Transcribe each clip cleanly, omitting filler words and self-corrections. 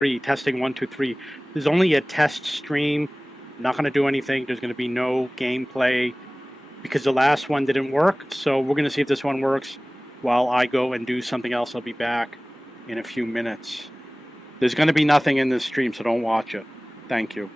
Three, testing 1, 2, 3. There's only a test stream. I'm not going to do anything. There's going to be no gameplay because the last one didn't work. So we're going to see if this one works while I go and do something else. I'll be back in a few minutes. There's going to be nothing in this stream, so don't watch it. Thank you.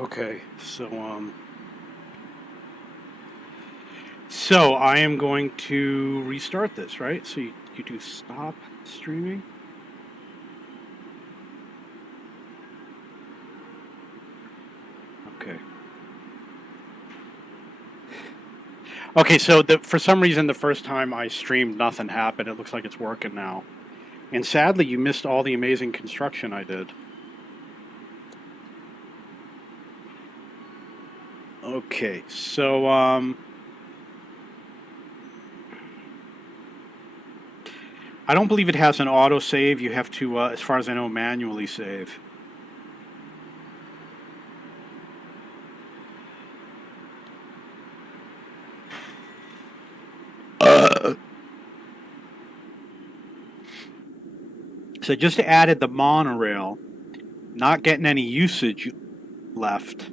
Okay, so I am going to restart this, right? So you do stop streaming. Okay. Okay, so for some reason, the first time I streamed, nothing happened. It looks like it's working now. And sadly, you missed all the amazing construction I did. Okay, so I don't believe it has an auto save. You have to, as far as I know, manually save. So just added the monorail. Not getting any usage left.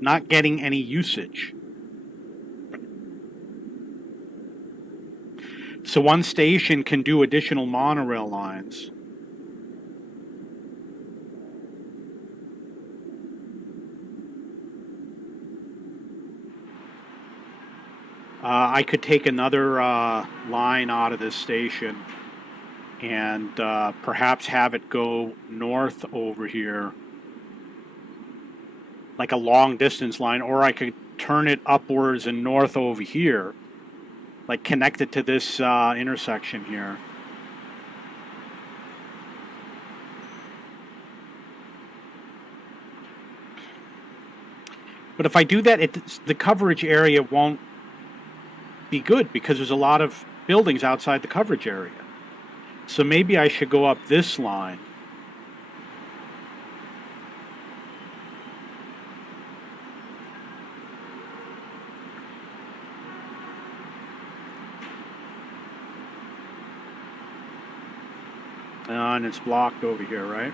Not getting any usage. So one station can do additional monorail lines. I could take another line out of this station and perhaps have it go north over here, like a long distance line, or I could turn it upwards and north over here, like connect it to this intersection here. But if I do that, the coverage area won't be good because there's a lot of buildings outside the coverage area. So maybe I should go up this line. And it's blocked over here, right?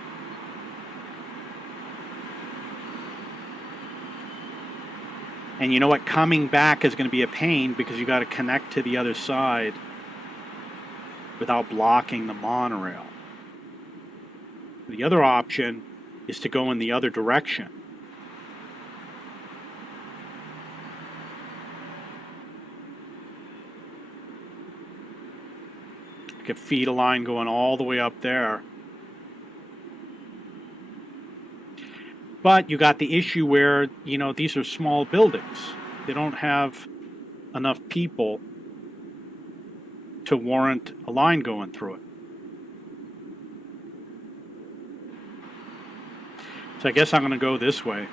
And you know what? Coming back is going to be a pain because you got to connect to the other side without blocking the monorail. The other option is to go in the other direction. I could feed a line going all the way up there. But you got the issue where, you know, these are small buildings. They don't have enough people to warrant a line going through it. So I guess I'm going to go this way.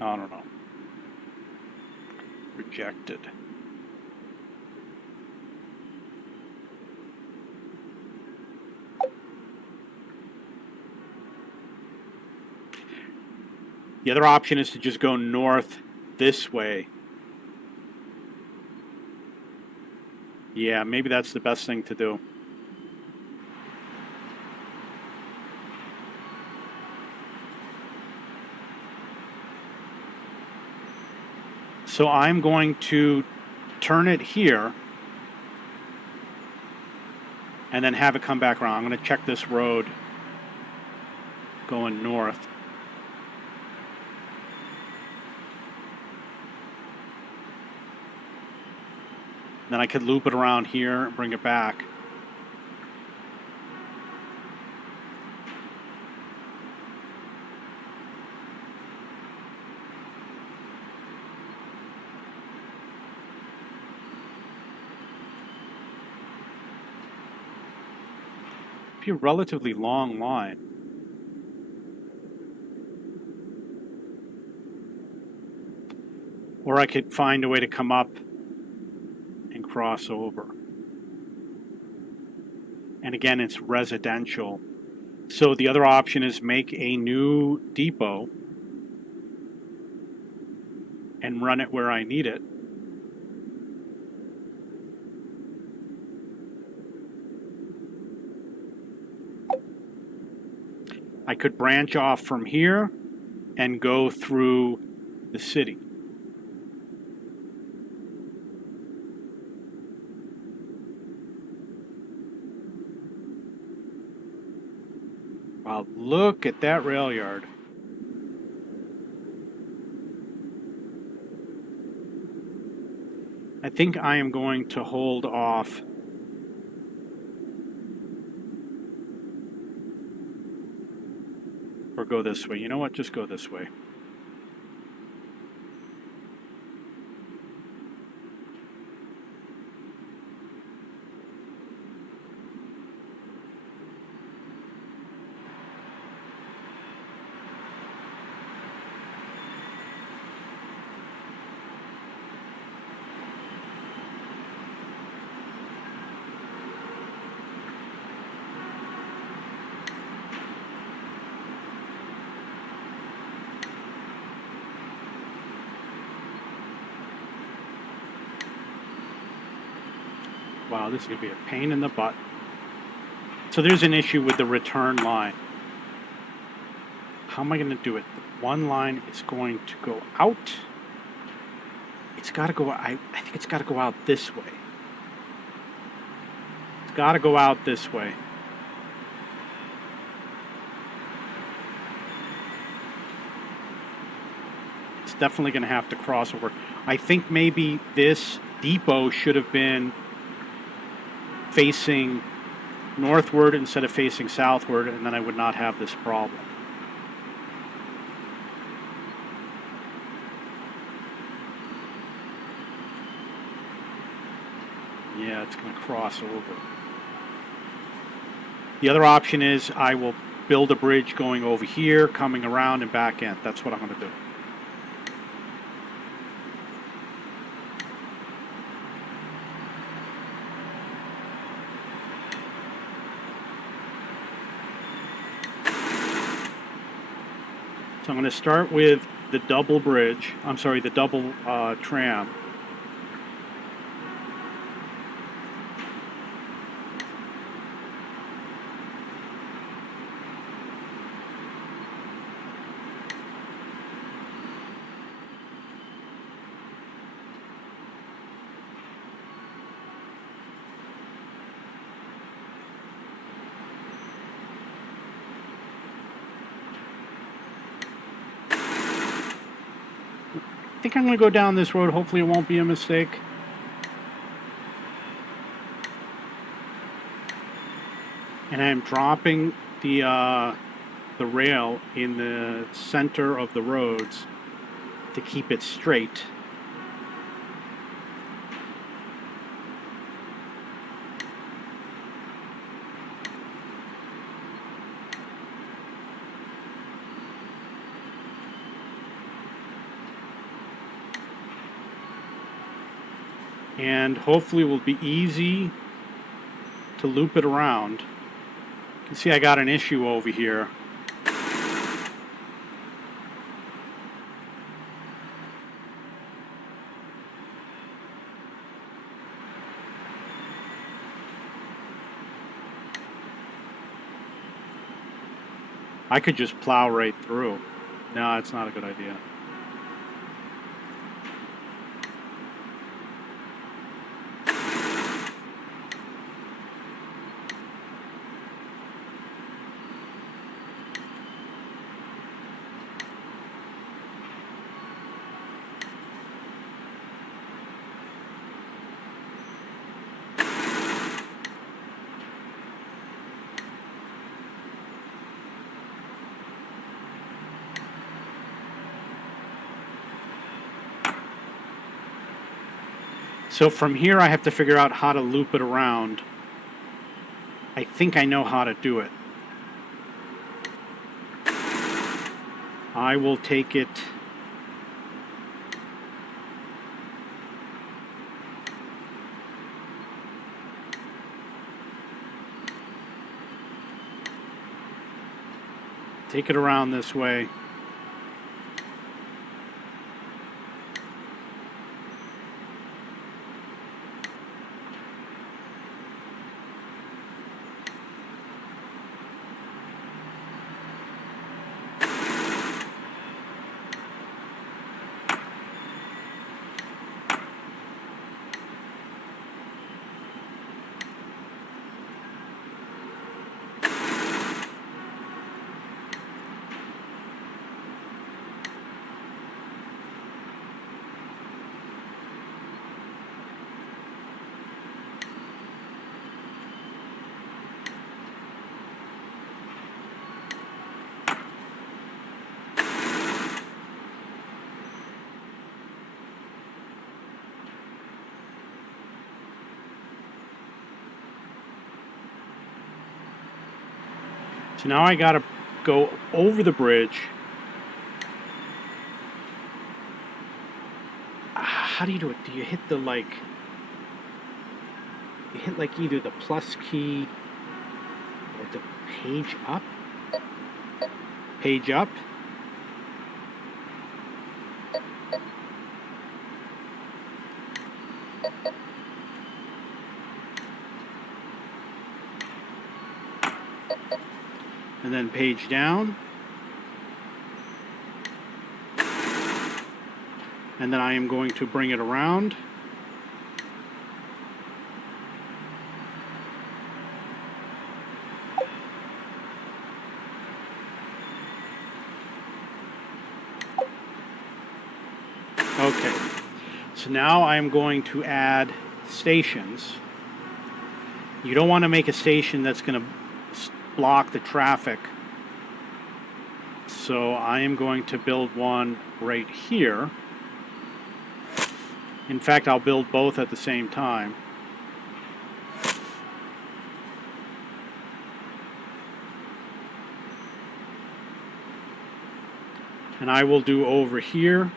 I don't know. Rejected. The other option is to just go north this way. Yeah, maybe that's the best thing to do. So I'm going to turn it here and then have it come back around. I'm going to check this road going north. Then I could loop it around here and bring it back. Be a relatively long line. Or I could find a way to come up and cross over. And again, it's residential. So the other option is make a new depot and run it where I need it. I could branch off from here and go through the city. Wow, look at that rail yard. I think I am going to hold off or go this way. You know what? Just go this way. Wow, this is going to be a pain in the butt. So there's an issue with the return line. How am I going to do it? The one line is going to go out. It's got to go, I think it's got to go out this way. It's got to go out this way. It's definitely going to have to cross over. I think maybe this depot should have been facing northward instead of facing southward, and then I would not have this problem. Yeah, it's going to cross over. The other option is I will build a bridge going over here, coming around and back in. That's what I'm going to do. So I'm going to start with the double bridge, the double tram. I think I'm going to go down this road. Hopefully it won't be a mistake. And I'm dropping the rail in the center of the roads to keep it straight. And hopefully it will be easy to loop it around. You can see I got an issue over here. I could just plow right through. No, it's not a good idea. So from here I have to figure out how to loop it around. I think I know how to do it. I will take it around this way. So now I gotta go over the bridge. How do you do it? Do you hit the like... You hit like either the plus key or the page up? Page up. And then page down. And then I am going to bring it around. Okay, so now I'm going to add stations. You don't want to make a station that's going to block the traffic. So I am going to build one right here. In fact, I'll build both at the same time. And I will do over here.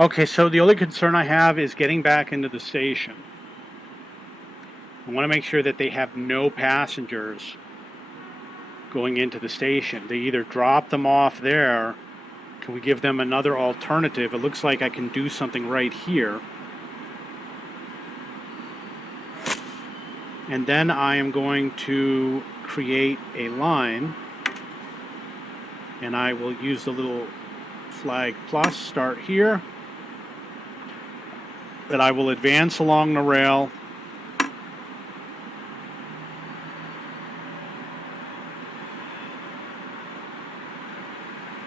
Okay, so the only concern I have is getting back into the station. I want to make sure that they have no passengers going into the station. They either drop them off there. Can we give them another alternative? It looks like I can do something right here. And then I am going to create a line. And I will use the little flag plus, start here. That I will advance along the rail.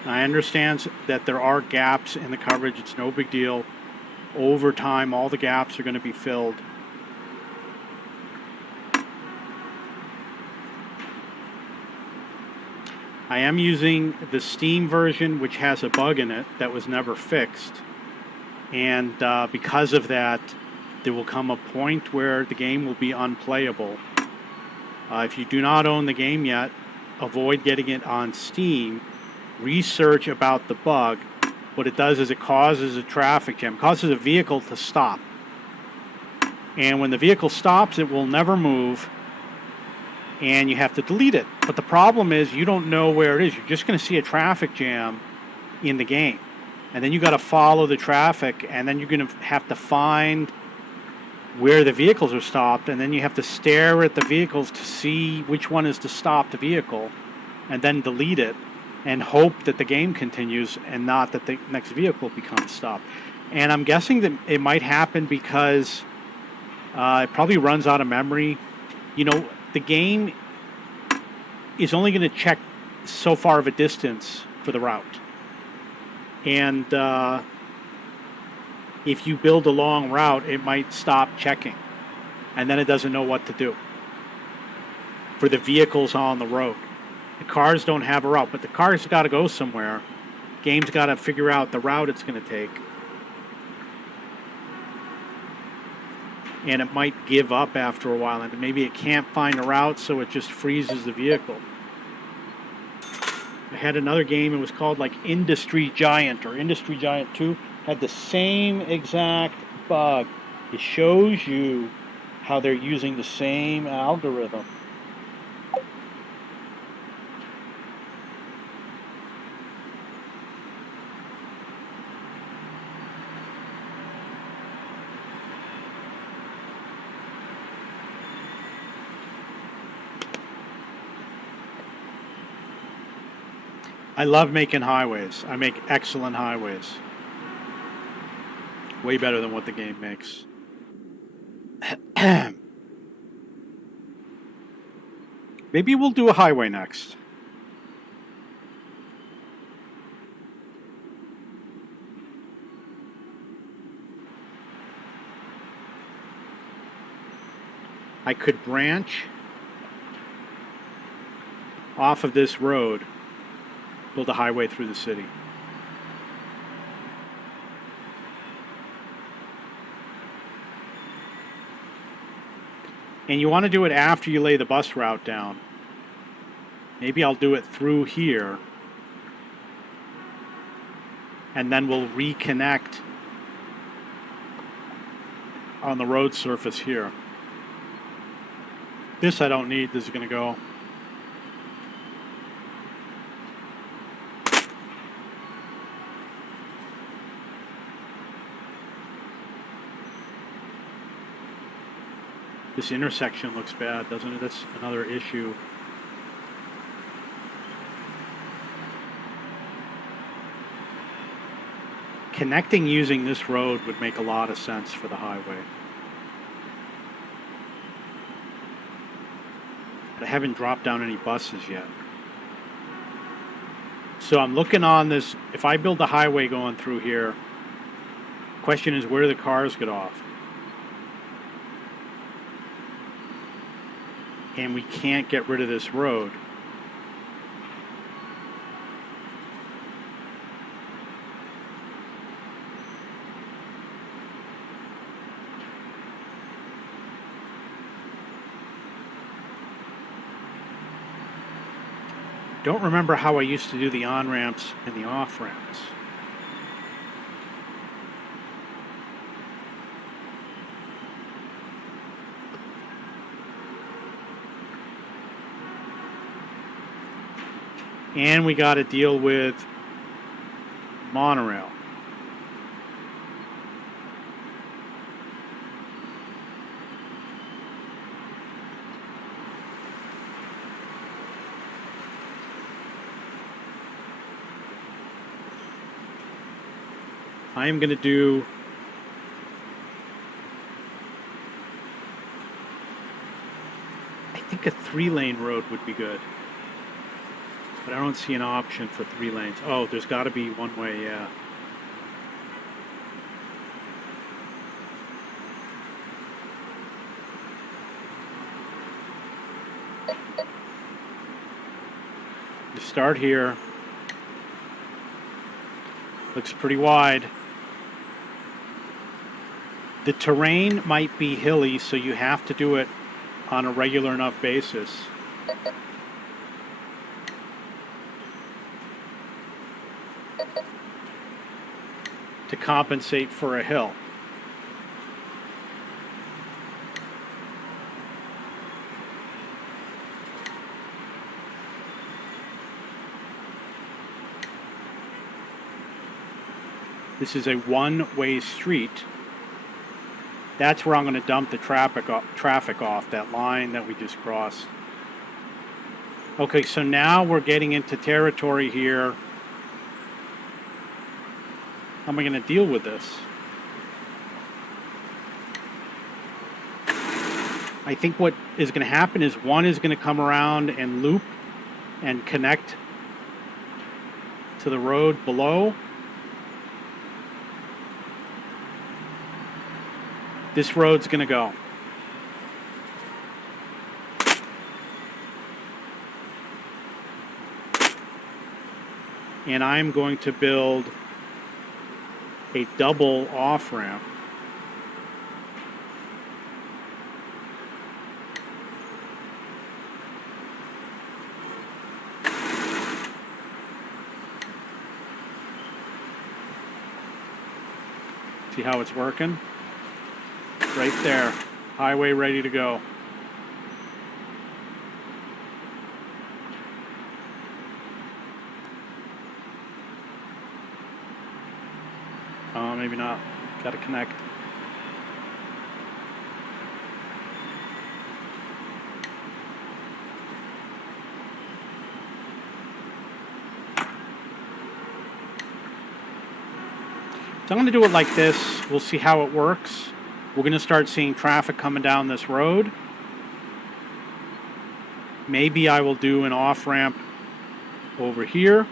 I understand that there are gaps in the coverage. It's no big deal. Over time, all the gaps are going to be filled. I am using the Steam version, which has a bug in it that was never fixed. And because of that, there will come a point where the game will be unplayable. If you do not own the game yet, avoid getting it on Steam. Research about the bug. What it does is it causes a traffic jam. It causes a vehicle to stop. And when the vehicle stops, it will never move. And you have to delete it. But the problem is you don't know where it is. You're just going to see a traffic jam in the game. And then you got to follow the traffic, and then you're going to have to find where the vehicles are stopped, and then you have to stare at the vehicles to see which one is to stop the vehicle, and then delete it, and hope that the game continues and not that the next vehicle becomes stopped. And I'm guessing that it might happen because it probably runs out of memory. You know, the game is only going to check so far of a distance for the route. And if you build a long route, it might stop checking. And then it doesn't know what to do for the vehicles on the road. The cars don't have a route, but the cars got to go somewhere. Game's got to figure out the route it's going to take. And it might give up after a while. And maybe it can't find a route, so it just freezes the vehicle. I had another game, it was called like Industry Giant or Industry Giant 2. Had the same exact bug. It shows you how they're using the same algorithm. I love making highways. I make excellent highways. Way better than what the game makes. Maybe we'll do a highway next. I could branch off of this road, build a highway through the city. And you want to do it after you lay the bus route down. Maybe I'll do it through here. And then we'll reconnect on the road surface here. This I don't need. This is going to go. This intersection looks bad, doesn't it? That's another issue. Connecting using this road would make a lot of sense for the highway. But I haven't dropped down any buses yet. So I'm looking on this. If I build a highway going through here, the question is where do the cars get off? And we can't get rid of this road. Don't remember how I used to do the on-ramps and the off-ramps. And we got to deal with monorail. I am going to do I think a 3-lane road would be good. But I don't see an option for 3 lanes. Oh, there's got to be one way, yeah. You start here. Looks pretty wide. The terrain might be hilly, so you have to do it on a regular enough basis. To compensate for a hill. This is a one-way street. That's where I'm going to dump the traffic off, that line that we just crossed. Okay, so now we're getting into territory here. How am I going to deal with this? I think what is going to happen is one is going to come around and loop and connect to the road below. This road's going to go. And I'm going to build a double off-ramp. See how it's working? Right there. Highway ready to go. Maybe not. Got to connect. So I'm going to do it like this. We'll see how it works. We're going to start seeing traffic coming down this road. Maybe I will do an off-ramp over here.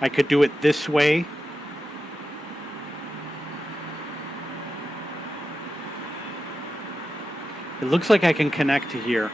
I could do it this way. It looks like I can connect to here.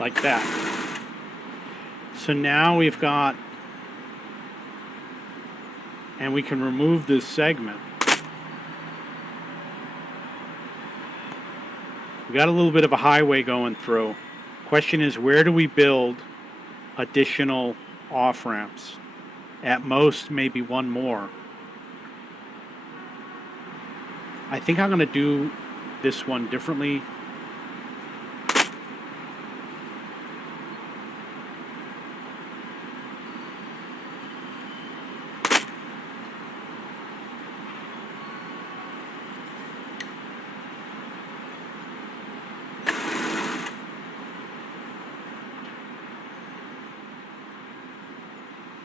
Like that. So now we've got, and we can remove this segment. We got a little bit of a highway going through. Question is, where do we build additional off-ramps? At most, maybe one more. I think I'm going to do this one differently.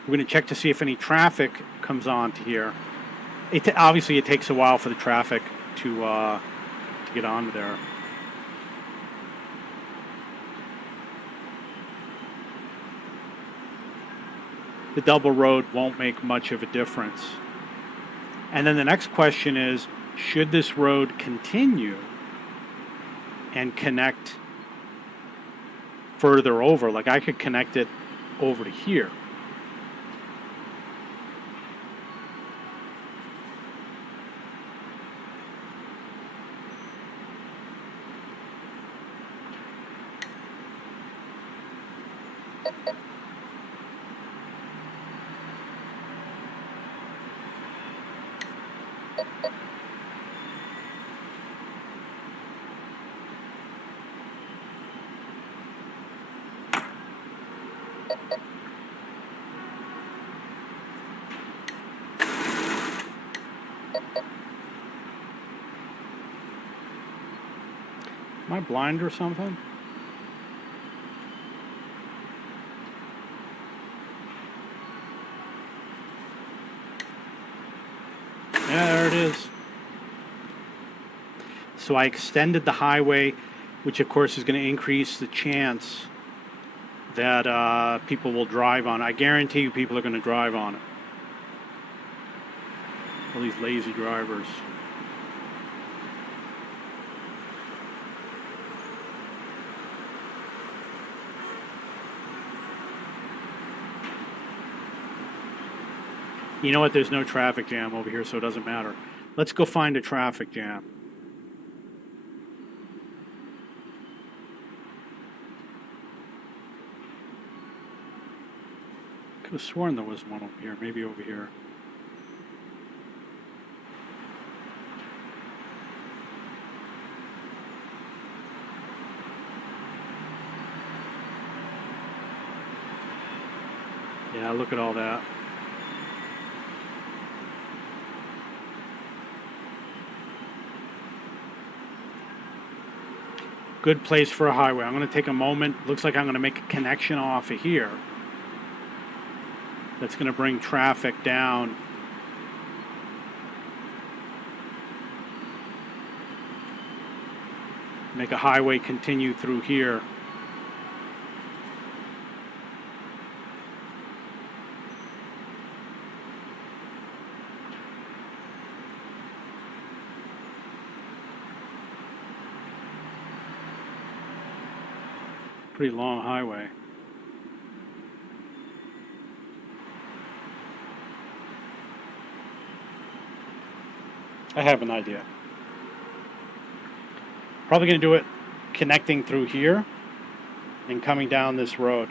We're going to check to see if any traffic comes onto here. Obviously, it takes a while for the traffic to get onto there. The double road won't make much of a difference. And then the next question is, should this road continue and connect further over? Like I could connect it over to here. Am I blind or something? Yeah, there it is. So I extended the highway, which of course is going to increase the chance that people will drive on it. I guarantee you people are going to drive on it. All these lazy drivers. You know what? There's no traffic jam over here, so it doesn't matter. Let's go find a traffic jam. Could have sworn there was one over here. Maybe over here. Yeah, look at all that. Good place for a highway. I'm going to take a moment. Looks like I'm going to make a connection off of here. That's going to bring traffic down. Make a highway continue through here. Pretty long highway. I have an idea. Probably going to do it connecting through here and coming down this road.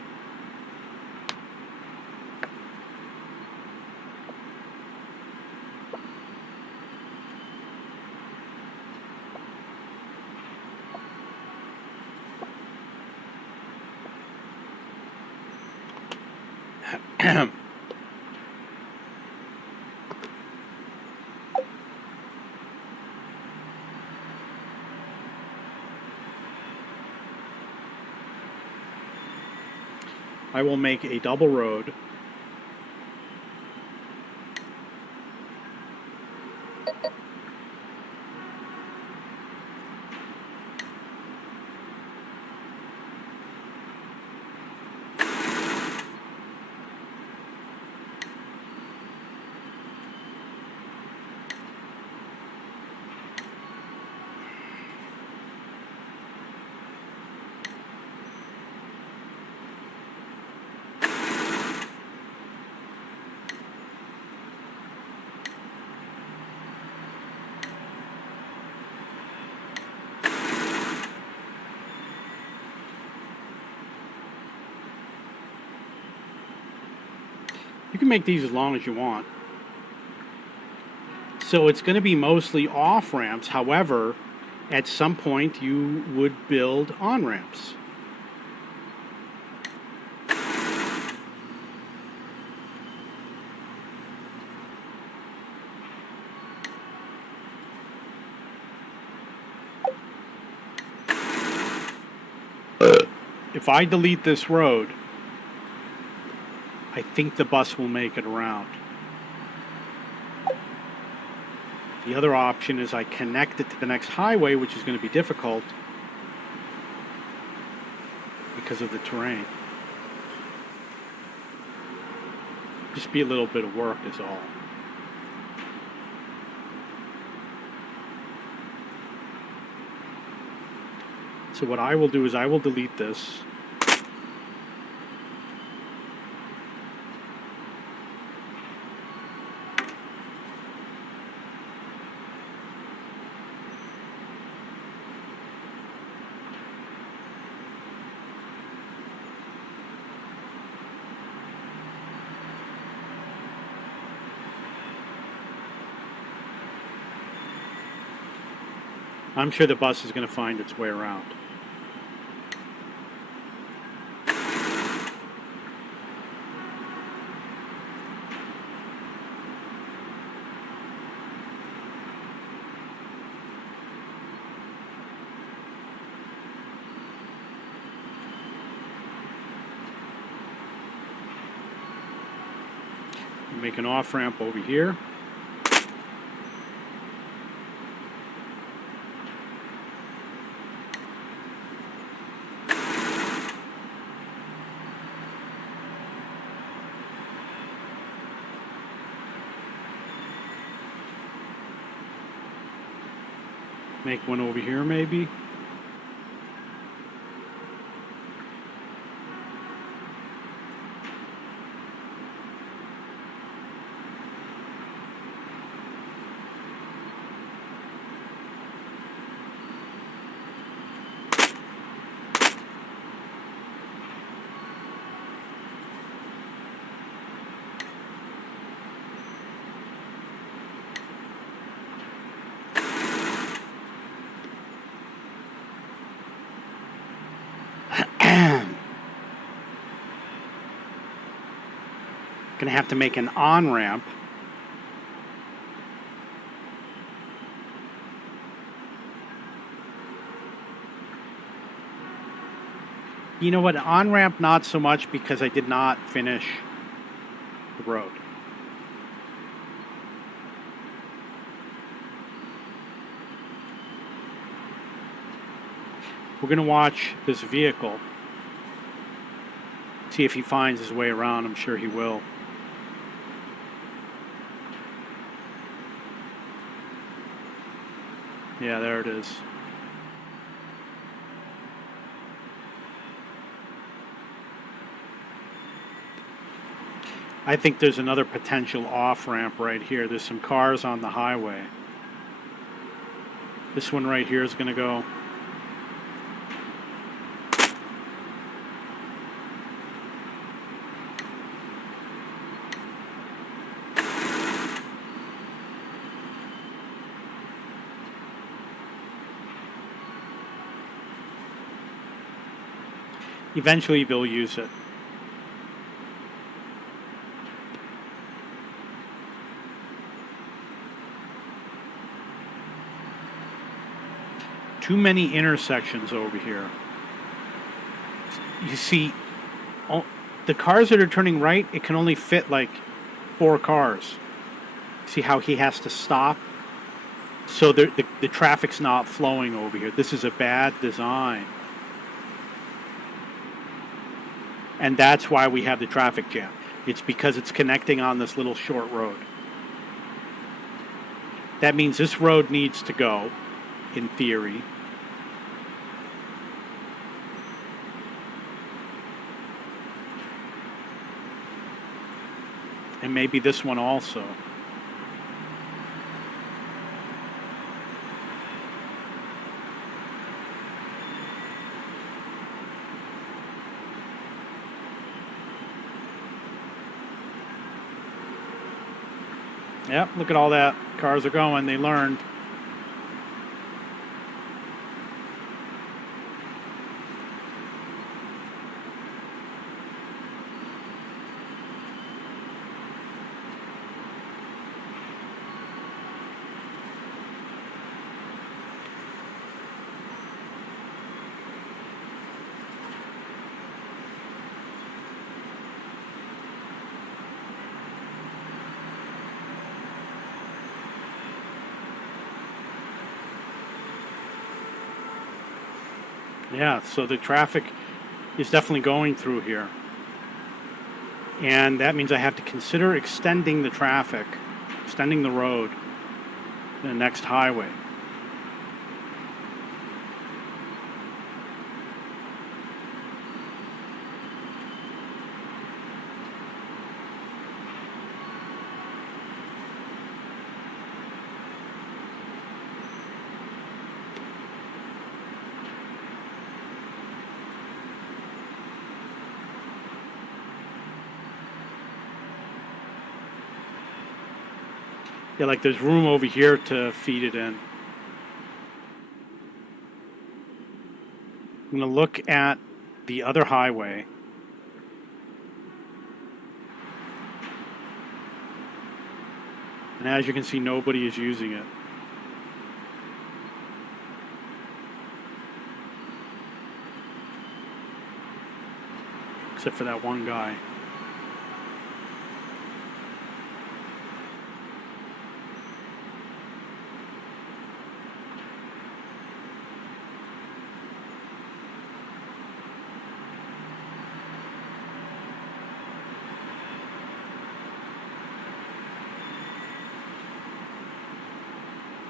I will make a double road. You can make these as long as you want. So it's going to be mostly off ramps. However, at some point you would build on ramps. If I delete this road, I think the bus will make it around. The other option is I connect it to the next highway, which is going to be difficult because of the terrain. Just be a little bit of work is all. So what I will do is I will delete this. I'm sure the bus is going to find its way around. Make an off-ramp over here. Make one over here, maybe. Gonna have to make an on-ramp. You know what, on-ramp not so much because I did not finish the road. We're gonna watch this vehicle. See if he finds his way around. I'm sure he will. Yeah, there it is. I think there's another potential off-ramp right here. There's some cars on the highway. This one right here is going to go. Eventually they'll use it. Too many intersections over here. You see, the cars that are turning right, it can only fit like 4 cars. See how he has to stop? So the traffic's not flowing over here. This is a bad design. And that's why we have the traffic jam. It's because it's connecting on this little short road. That means this road needs to go, in theory. And maybe this one also. Yep, look at all that. Cars are going. They learned. Yeah, so the traffic is definitely going through here. And that means I have to consider extending the traffic, extending the road to the next highway. Yeah, like there's room over here to feed it in. I'm going to look at the other highway. And as you can see, nobody is using it. Except for that one guy.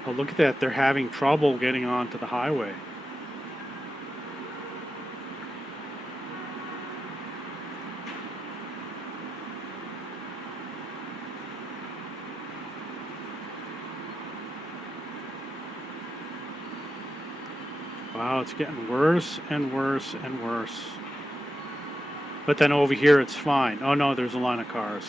Oh, look at that. They're having trouble getting onto the highway. Wow, it's getting worse and worse and worse. But then over here it's fine. Oh no, there's a line of cars.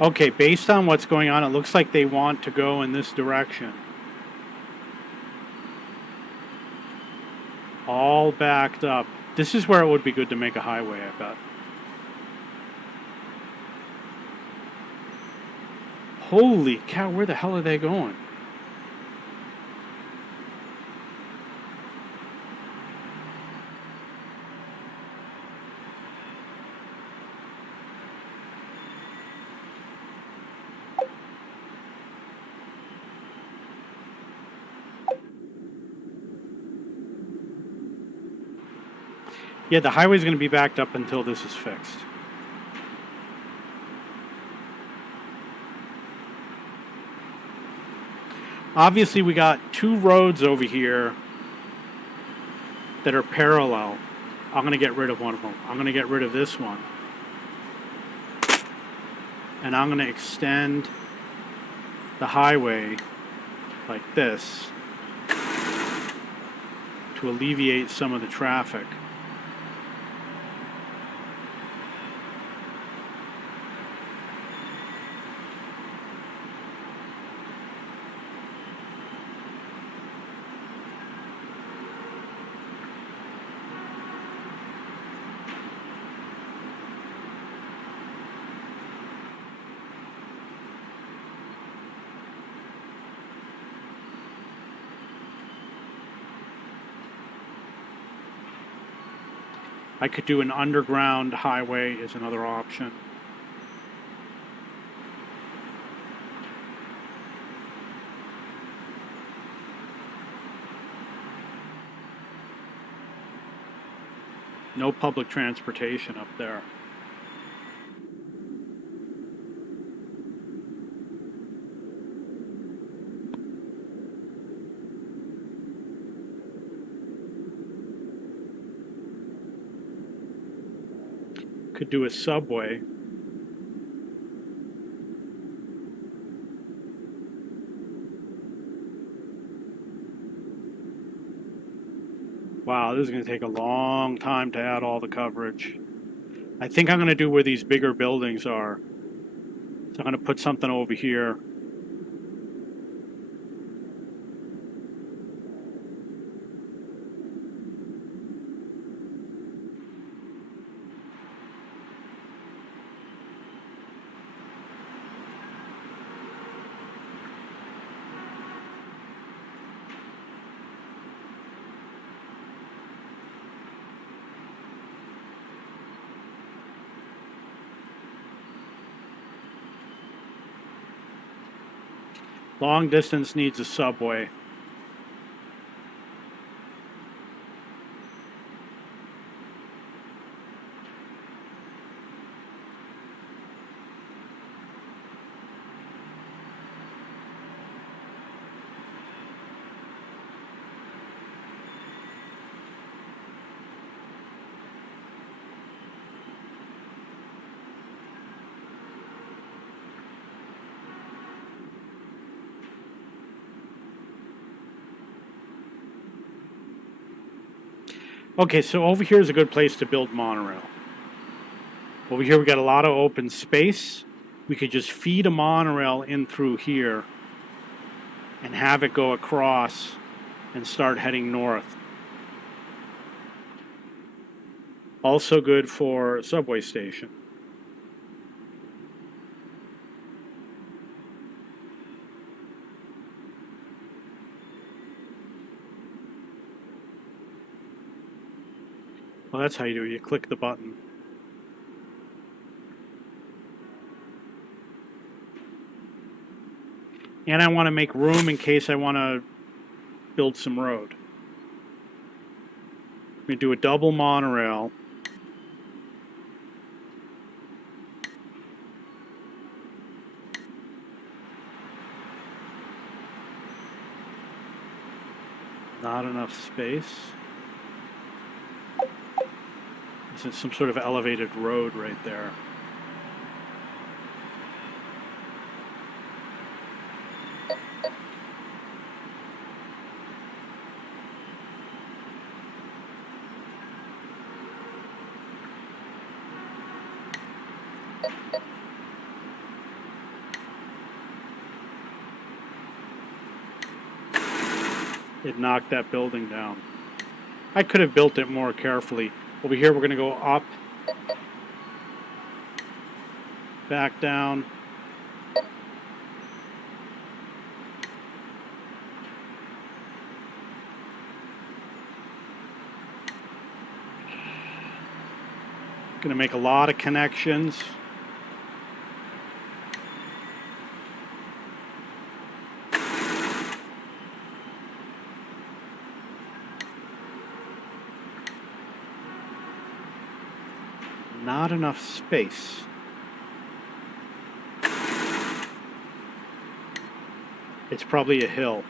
Okay, based on what's going on, it looks like they want to go in this direction. All backed up. This is where it would be good to make a highway, I bet. Holy cow, where the hell are they going? Yeah, the highway's going to be backed up until this is fixed. Obviously, we got 2 roads over here that are parallel. I'm going to get rid of one of them. I'm going to get rid of this one. And I'm going to extend the highway like this to alleviate some of the traffic. I could do an underground highway is another option. No public transportation up there. Could do a subway. Wow, this is going to take a long time to add all the coverage. I think I'm going to do where these bigger buildings are. So I'm going to put something over here. Long distance needs a subway. Okay, so over here is a good place to build monorail. Over here we got a lot of open space. We could just feed a monorail in through here and have it go across and start heading north. Also good for a subway station. Well, that's how you do it. You click the button. And I want to make room in case I want to build some road. I'm going to do a double monorail. Not enough space. This is some sort of elevated road right there. It knocked that building down. I could have built it more carefully. Over here we're going to go up, back down. Going to make a lot of connections. Not enough space. It's probably a hill.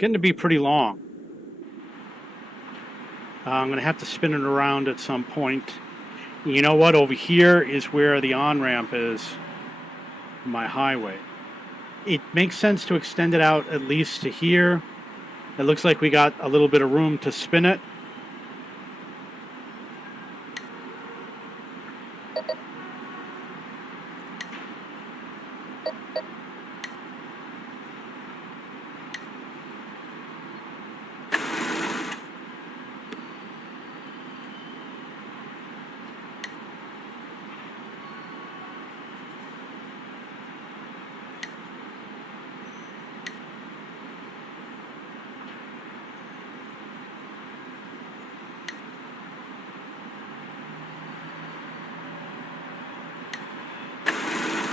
Getting to be pretty long. I'm going to have to spin it around at some point. You know what? Over here is where the on-ramp is, my highway. It makes sense to extend it out at least to here. It looks like we got a little bit of room to spin it.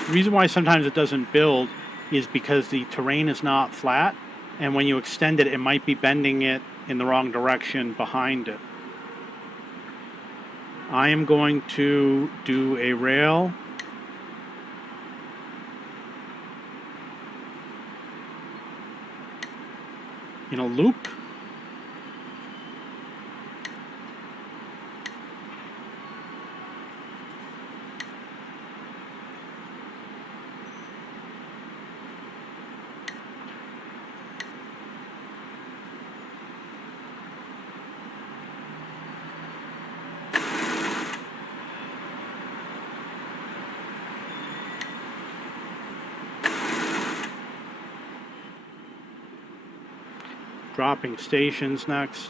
The reason why sometimes it doesn't build is because the terrain is not flat, and when you extend it, it might be bending it in the wrong direction behind it. I am going to do a rail in a loop. Dropping stations next.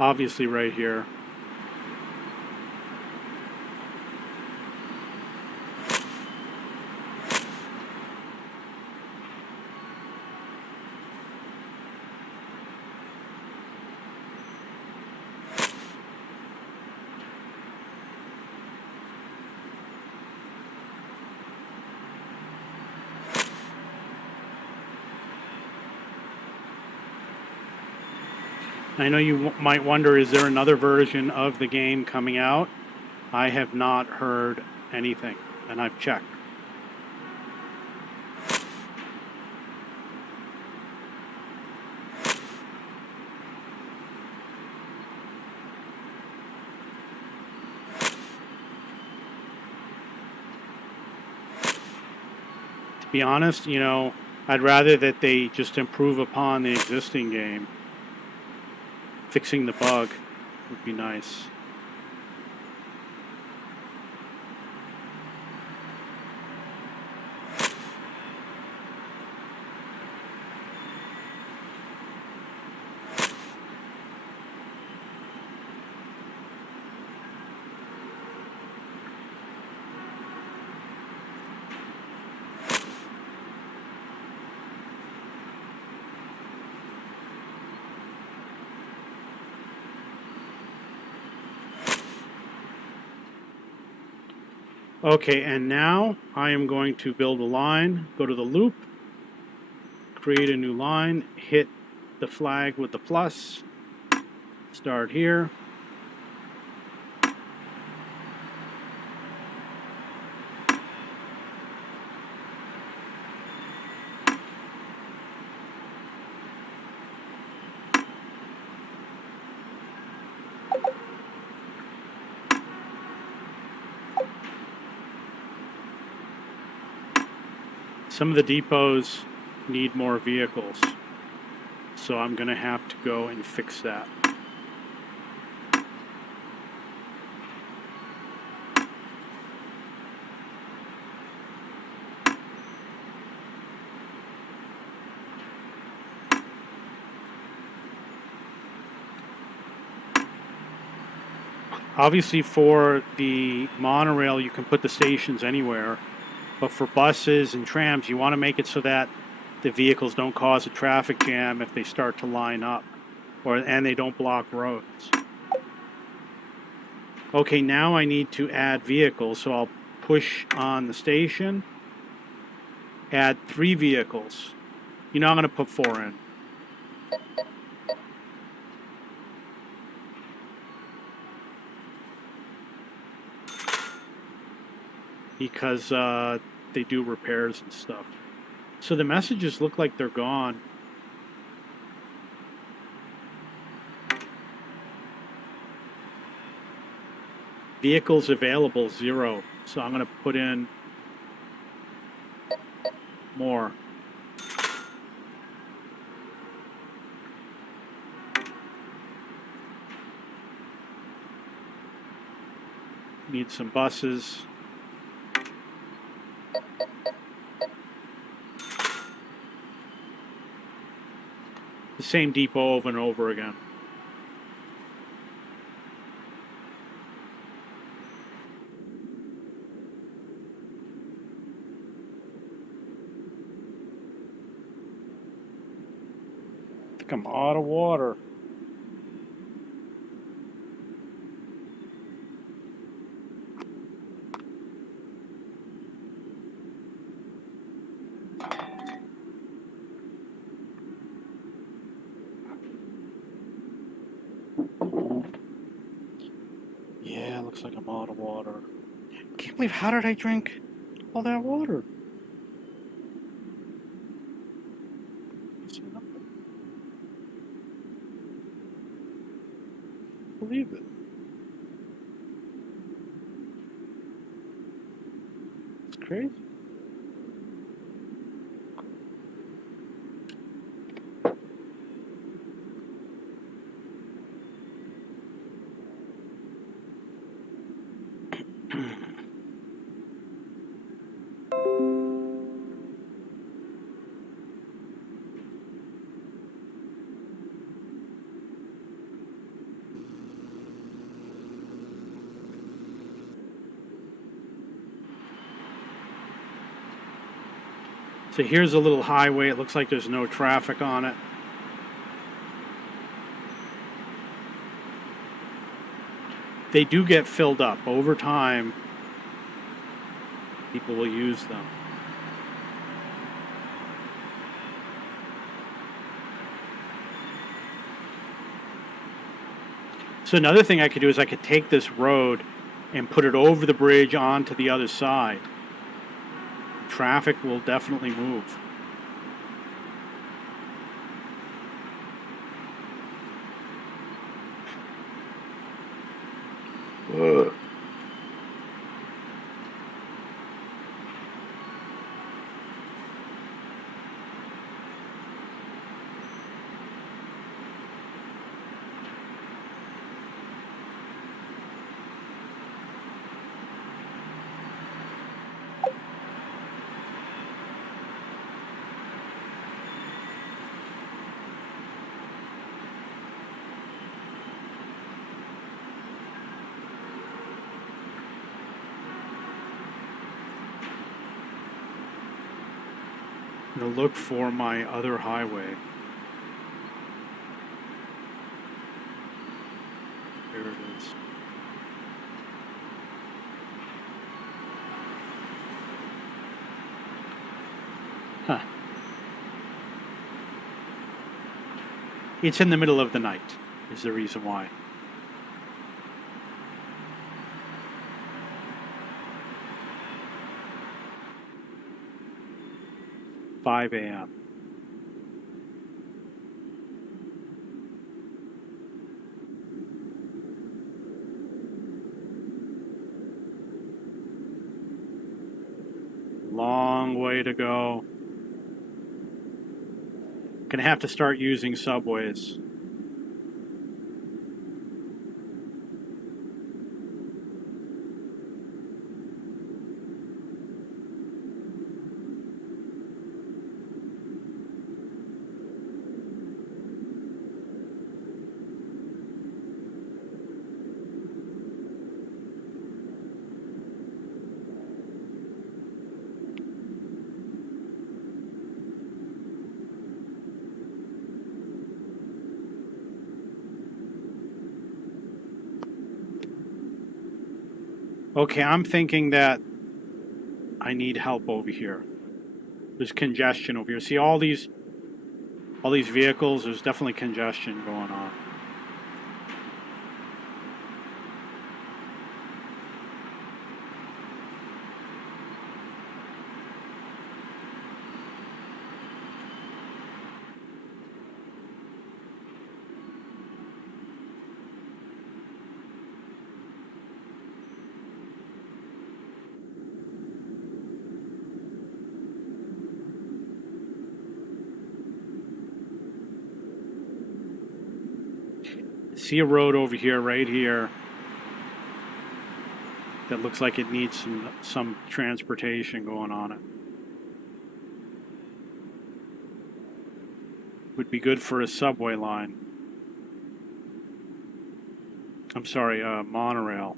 Obviously right here. I know you might wonder, is there another version of the game coming out? I have not heard anything, and I've checked. To be honest, you know, I'd rather that they just improve upon the existing game. Fixing the bug would be nice. Okay, and now I am going to build a line, go to the loop, create a new line, hit the flag with the plus, start here. Some of the depots need more vehicles, so I'm going to have to go and fix that. Obviously for the monorail you can put the stations anywhere, but for buses and trams you want to make it so that the vehicles don't cause a traffic jam if they start to line up, and they don't block roads. Okay, now I need to add vehicles, so I'll push on the station, add 3 vehicles. You know, I'm going to put 4 in. because they do repairs and stuff. So the messages look like they're gone. Vehicles available, 0. So I'm going to put in more. Need some buses. The same depot over and over again. I think I'm out of water. Yeah, looks like I'm out of water. Can't believe, how did I drink all that water? Believe it. It's crazy. So here's a little highway. It looks like there's no traffic on it. They do get filled up. Over time, people will use them. So another thing I could do is I could take this road and put it over the bridge onto the other side. Traffic will definitely move. I'm going to look for my other highway. There it is. Huh. It's in the middle of the night, is the reason why. "5 a.m. Long way to go. Gonna have to start using subways. Okay, I'm thinking that I need help over here. There's congestion over here. See all these vehicles? There's definitely congestion going on. see a road over here, right here, that looks like it needs some transportation going on it. Would be good for a subway line. I'm sorry, monorail.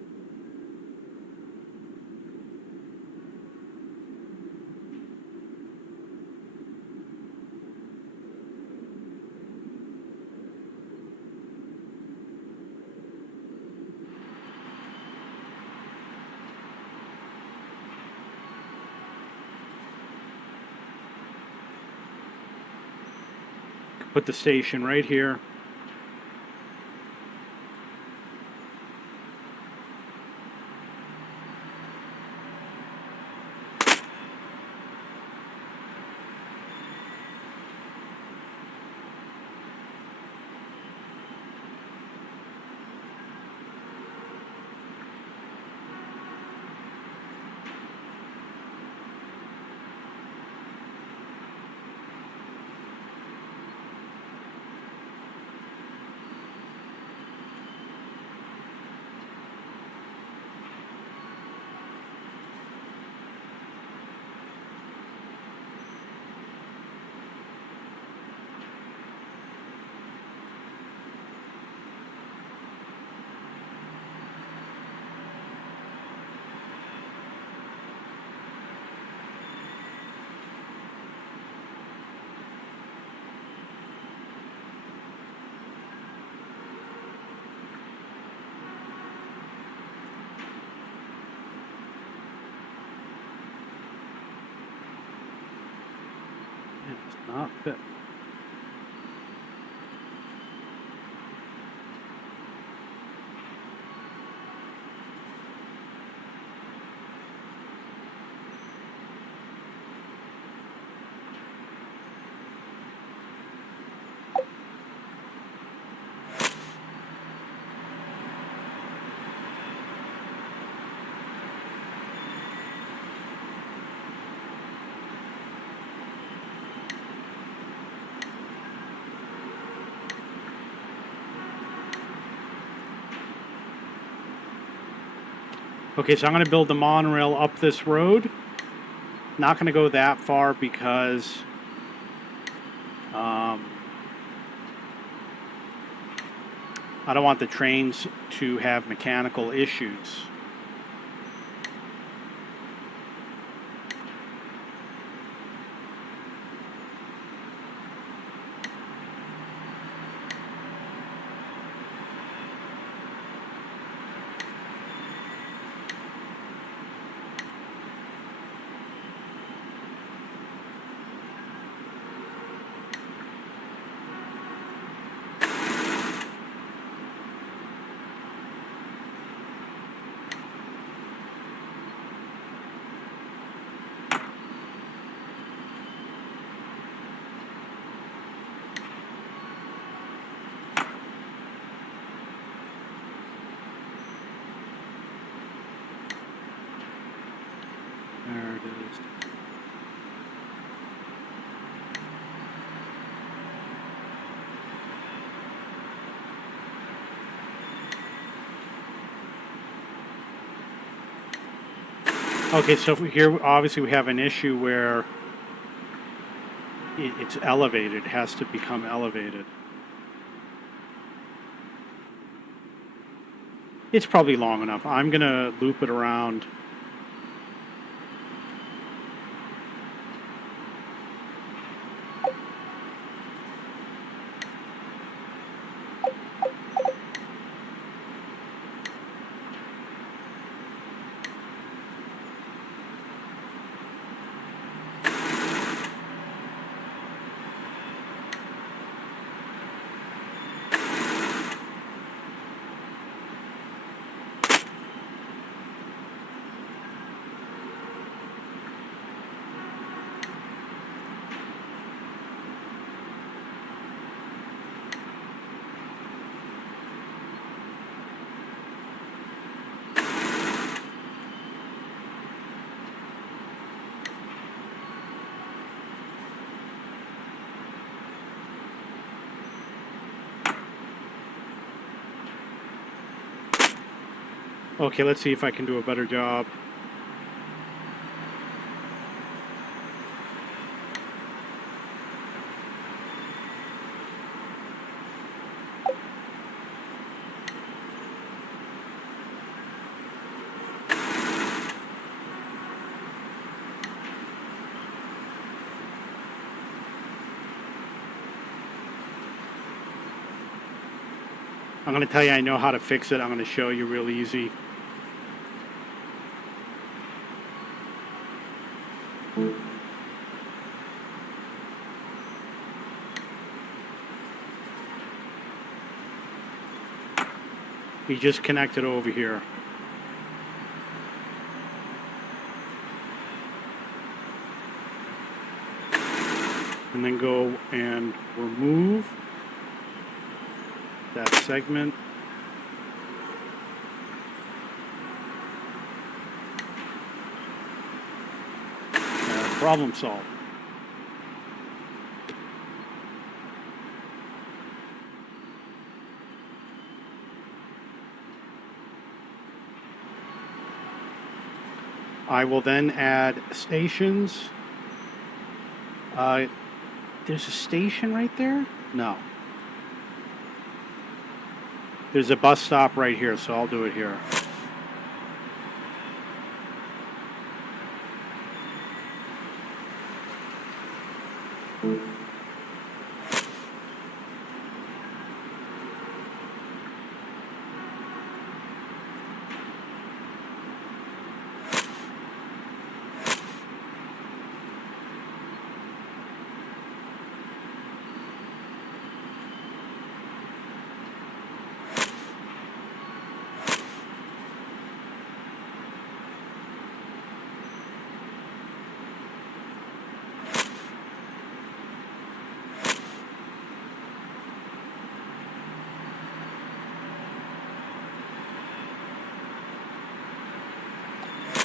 Put the station right here. It's not fit. Okay, so I'm going to build the monorail up this road. Not going to go that far because I don't want the trains to have mechanical issues. There it is. Okay, so here obviously we have an issue where it's elevated, it has to become elevated. It's probably long enough. I'm going to loop it around. Okay, let's see if I can do a better job. I'm going to tell you I know how to fix it. I'm going to show you real easy. You just connect it over here. And then go and remove that segment. Problem solved. I will then add stations. There's a station right there? No. There's a bus stop right here, so I'll do it here.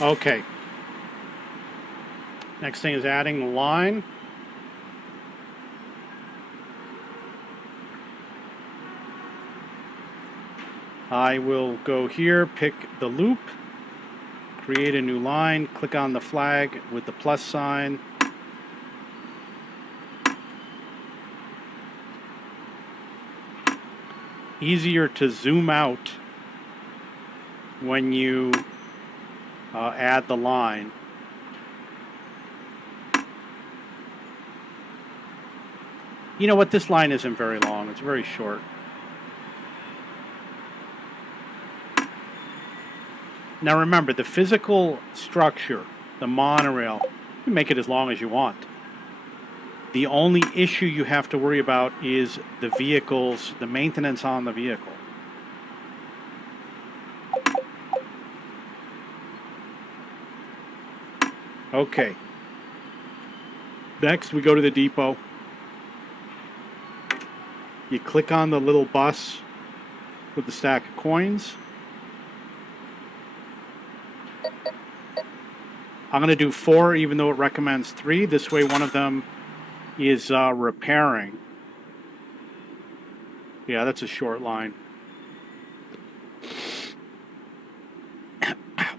Okay. Next thing is adding the line. I will go here, pick the loop, create a new line, click on the flag with the plus sign. Easier to zoom out when you add the line. You know what? This line isn't very long. It's very short. Now remember, the physical structure, the monorail, you can make it as long as you want. The only issue you have to worry about is the vehicles, the maintenance on the vehicle. Okay. Next, we go to the depot. You click on the little bus with the stack of coins. I'm going to do 4, even though it recommends 3. This way, one of them is repairing. Yeah, that's a short line.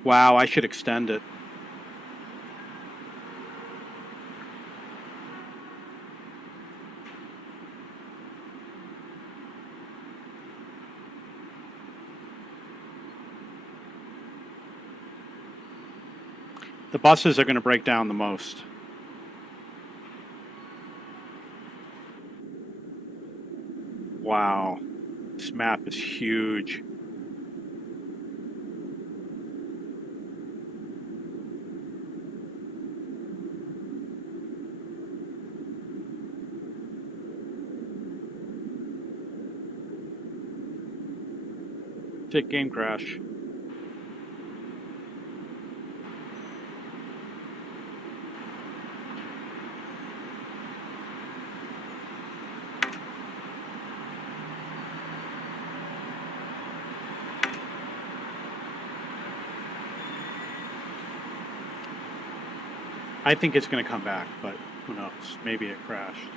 Wow, I should extend it. The buses are going to break down the most. Wow, this map is huge. Tick game crash. I think it's going to come back, but who knows? Maybe it crashed.